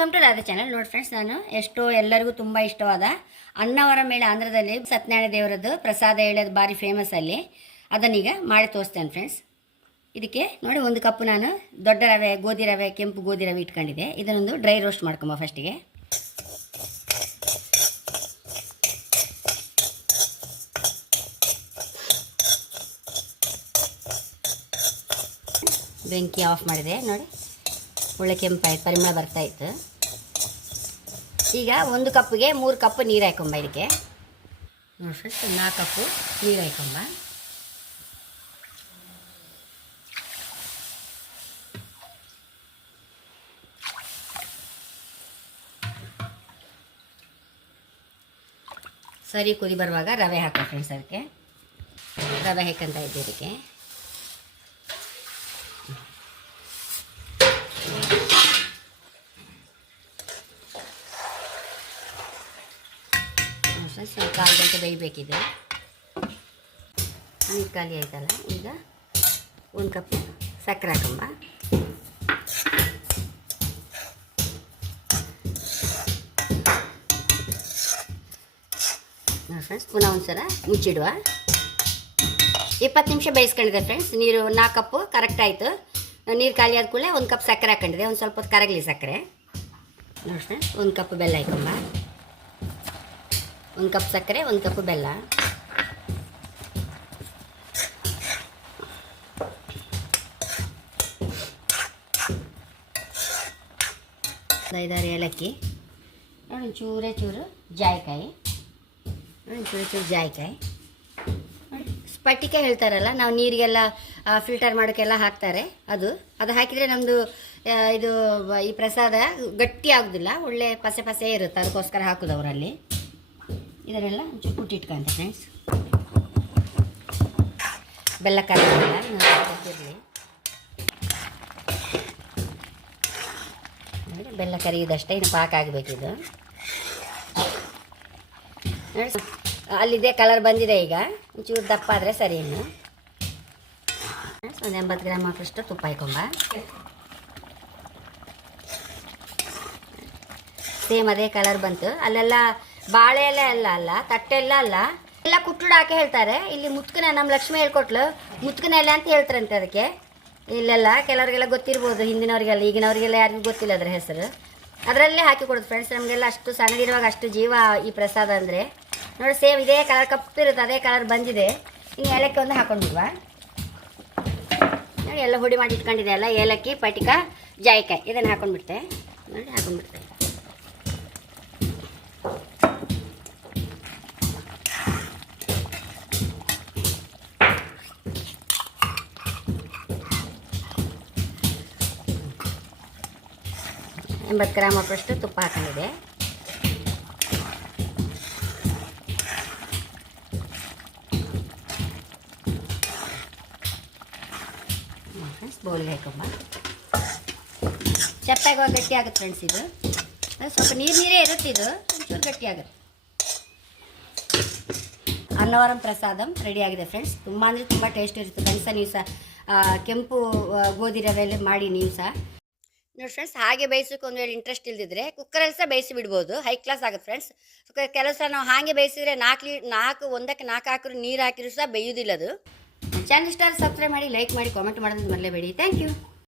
Welcome to Radha channel ನೋಡಿ friends ನಾನು ಎಷ್ಟೋ ಎಲ್ಲರಿಗೂ ತುಂಬ ಇಷ್ಟವಾದ ಅಣ್ಣವರ ಮೇಲೆ ಆಂಧ್ರದಲ್ಲಿ ಸತ್ಯನಾರಾಯಣ ದೇವರದ್ದು ಪ್ರಸಾದ ಹೇಳೋದು ಭಾರಿ ಫೇಮಸ್ ಅಲ್ಲಿ. ಅದನ್ನೀಗ ಮಾಡಿ ತೋರಿಸ್ತೇನೆ ಫ್ರೆಂಡ್ಸ್ ಇದಕ್ಕೆ ನೋಡಿ, ಒಂದು ಕಪ್ಪು ನಾನು ದೊಡ್ಡ ರವೆ, ಗೋಧಿ ರವೆ, ಕೆಂಪು ಗೋಧಿ ರವೆ ಇಟ್ಕೊಂಡಿದ್ದೆ. ಇದನ್ನೊಂದು ಡ್ರೈ ರೋಸ್ಟ್ ಮಾಡ್ಕೊಂಬ ಫಸ್ಟಿಗೆ ಬೆಂಕಿ ಆಫ್ ಮಾಡಿದೆ. ನೋಡಿ, ಒಳ್ಳೆ ಕೆಂಪಾಯ್ತು, ಪರಿಮಳ ಬರ್ತಾ ಇತ್ತು. ಈಗ ಒಂದು ಕಪ್ಪಿಗೆ ಮೂರು ಕಪ್ ನೀರು ಹಾಕೊಂಬ ಇದಕ್ಕೆ. ನೋಡಿ ಫ್ರೆಂಡ್ಸ್ ನಾಲ್ಕು ಕಪ್ಪು ನೀರು ಹಾಕೊಂಬ. ಸರಿ ಕುದಿ ಬರುವಾಗ ರವೆ ಹಾಕೋ ಫ್ರೆಂಡ್ಸ್ ಅದಕ್ಕೆ. ರವೆ ಹಾಕಂತ ಇದ್ದೆ ಒಂದು ಕಾಲು ಗಂಟೆ ಬೇಯಬೇಕಿದೆ. ನೀರು ಖಾಲಿ ಆಯ್ತಲ್ಲ? ಈಗ ಒಂದು ಕಪ್ ಸಕ್ಕರೆ ಹಾಕೊಂಬ. ಫ್ರೆಂಡ್ಸ್ ಪುನಃ ಒಂದು ಸಲ ಮುಚ್ಚಿಡುವ. ಇಪ್ಪತ್ತು ನಿಮಿಷ ಬೇಯಿಸ್ಕೊಂಡಿದೆ ಫ್ರೆಂಡ್ಸ್ ನೀರು ನಾಲ್ಕು ಕಪ್ಪು ಕರೆಕ್ಟ್ ಆಯಿತು. ನೀರು ಖಾಲಿ ಆದ ಕೂಡಲೇ ಒಂದು ಕಪ್ ಸಕ್ಕರೆ ಹಾಕೊಂಡಿದೆ ಒಂದು ಸ್ವಲ್ಪ ಹೊತ್ತು ಕರಗಲಿ ಸಕ್ಕರೆ. ನೋಡಿ ಫ್ರೆಂಡ್ಸ್ ಒಂದು ಕಪ್ ಬೆಲ್ಲ ಹಾಕೊಂಬ. ಒಂದು ಕಪ್ ಸಕ್ಕರೆ, ಒಂದು ಕಪ್ ಬೆಲ್ಲ. ಐದಾರು ಏಲಕ್ಕಿ, ಒಂಚೂರೇ ಚೂರು ಜಾಯಿಕಾಯಿ, ಒಂಚೂರು ಚೂರು ಚೂರು ಜಾಯಿಕಾಯಿ. ಸ್ಪಟಿಕೆ ಹೇಳ್ತಾರಲ್ಲ, ನಾವು ನೀರಿಗೆಲ್ಲ ಫಿಲ್ಟರ್ ಮಾಡೋಕ್ಕೆಲ್ಲ ಹಾಕ್ತಾರೆ ಅದು. ಅದು ಹಾಕಿದರೆ ನಮ್ಮದು ಇದು, ಈ ಪ್ರಸಾದ ಗಟ್ಟಿ ಆಗೋದಿಲ್ಲ, ಒಳ್ಳೆ ಪಸೆ ಪಸೆ ಇರುತ್ತೆ, ಅದಕ್ಕೋಸ್ಕರ ಹಾಕೋದು ಅವರಲ್ಲಿ. ಇದನ್ನೆಲ್ಲ ಕುಟ್ಟಿಟ್ಕೊಂತ ಫ್ರೆಂಡ್ಸ್ ಬೆಲ್ಲ ಕಲ್ಲ ಗೊತ್ತಿರಲಿ ನೋಡಿ ಬೆಲ್ಲ ಕರಿಯೋದಷ್ಟೇ ಇನ್ನು ಪಾಕ ಆಗಬೇಕಿದು ಅಲ್ಲಿದೆ ಕಲರ್ ಬಂದಿದೆ ಈಗ. ಒಂಚೂರು ದಪ್ಪ ಆದರೆ ಸರಿ ಇನ್ನು. ಒಂದು ಎಂಬತ್ತು ಗ್ರಾಮ್ ಹಾಕಷ್ಟು ತುಪ್ಪ ಹಾಕೊಂಬ. ಸೇಮ್ ಅದೇ ಕಲರ್ ಬಂತು. ಅಲ್ಲೆಲ್ಲ ಬಾಳೆ ಎಲೆ ಅಲ್ಲ ಅಲ್ಲ ತಟ್ಟೆಲ್ಲ ಅಲ್ಲ. ಎಲ್ಲ ಕುಟ್ಟುಡು ಹಾಕಿ ಹೇಳ್ತಾರೆ. ಇಲ್ಲಿ ಮುತ್ಕನ ನಮ್ಮ ಲಕ್ಷ್ಮಿ ಹೇಳ್ಕೊಟ್ಲು. ಮುತ್ಕನ ಎಲೆ ಅಂತ ಹೇಳ್ತಾರಂತೆ ಅದಕ್ಕೆ. ಇಲ್ಲೆಲ್ಲ ಕೆಲವರಿಗೆಲ್ಲ ಗೊತ್ತಿರ್ಬೋದು, ಹಿಂದಿನವರಿಗೆಲ್ಲ, ಈಗಿನವರಿಗೆಲ್ಲ ಯಾರಿಗೂ ಗೊತ್ತಿಲ್ಲ ಅದ್ರ ಹೆಸರು. ಅದರಲ್ಲೇ ಹಾಕಿ ಕೊಡೋದು ಫ್ರೆಂಡ್ಸ್ ನಮಗೆಲ್ಲ ಅಷ್ಟು ಸಣ್ಣದಿರುವಾಗ ಅಷ್ಟು ಜೀವ ಈ ಪ್ರಸಾದ ಅಂದರೆ. ನೋಡಿ, ಸೇಮ್ ಇದೇ ಕಲರ್ ಕಪ್ಪಿರುತ್ತೆ ಅದೇ ಕಲರ್ ಬಂದಿದೆ. ಇನ್ನು ಏಲಕ್ಕಿ ಒಂದು ಹಾಕೊಂಡ್ಬಿಡುವ ನೋಡಿ, ಎಲ್ಲ ಹುಡಿ ಮಾಡಿ ಇಟ್ಕೊಂಡಿದೆ ಅಲ್ಲ ಏಲಕ್ಕಿ, ಪಟಿಕ, ಜಾಯಿಕಾಯಿ. ಇದನ್ನು ಹಾಕೊಂಡ್ಬಿಡ್ತೆ ನೋಡಿ ಹಾಕೊಂಡ್ಬಿಡ್ತೆ ಎಂಬತ್ತು ಗ್ರಾಮ್ ಅಷ್ಟು ತುಪ್ಪ ಹಾಕೊಂಡಿದೆ. ಬೌಲ್ಗೆ ಹಾಕೊಂಬ. ಚಪ್ಪಾಗಿ ಗಟ್ಟಿ ಆಗುತ್ತೆ ಫ್ರೆಂಡ್ಸ್ ಇದು. ಸ್ವಲ್ಪ ನೀರು ನೀರೇ ಇರುತ್ತೆ ಇದು, ಒಂಚೂರು ಗಟ್ಟಿ ಆಗುತ್ತೆ. ಅನ್ನವರಂ ಪ್ರಸಾದಂ ರೆಡಿ ಆಗಿದೆ ಫ್ರೆಂಡ್ಸ್ ತುಂಬ ಅಂದರೆ ತುಂಬ ಟೇಸ್ಟ್ ಇರುತ್ತೆ. ಫ್ರೆಂಡ್ಸ ನೀವು ಸಹ ಕೆಂಪು ಗೋಧಿ ರವೆಯಲ್ಲಿ ಮಾಡಿ ನೀವು ಸಹ. ನೋಡಿ ಫ್ರೆಂಡ್ಸ್ ಹಾಗೆ ಬೇಯಿಸೋಕೆ ಒಂದು ವೇಳೆ ಇಂಟ್ರೆಸ್ಟ್ ಇಲ್ದಿದ್ರೆ ಕುಕ್ಕರಲ್ಲಿ ಸಹ ಬೇಯಿಸಿ ಬಿಡ್ಬೋದು ಹೈ ಕ್ಲಾಸ್ ಆಗುತ್ತೆ ಫ್ರೆಂಡ್ಸ್ ಕೆಲವು ನಾವು ಹಾಗೆ ಬೇಯಿಸಿದ್ರೆ ನಾಲ್ಕು ಲೀ ನಾಲ್ಕು ಒಂದಕ್ಕೆ ನಾಲ್ಕು ಹಾಕಿದ್ರು ನೀರು ಹಾಕಿದ್ರು ಸಹ ಬೇಯೋದಿಲ್ಲ ಅದು. ಚಾನಲ್ ಸ್ಟಾರ್ ಸಬ್ಸ್ಕ್ರೈಬ್ ಮಾಡಿ ಲೈಕ್ ಮಾಡಿ ಕಾಮೆಂಟ್ ಮಾಡೋದು ಮರಲೇಬೇಡಿ. Thank you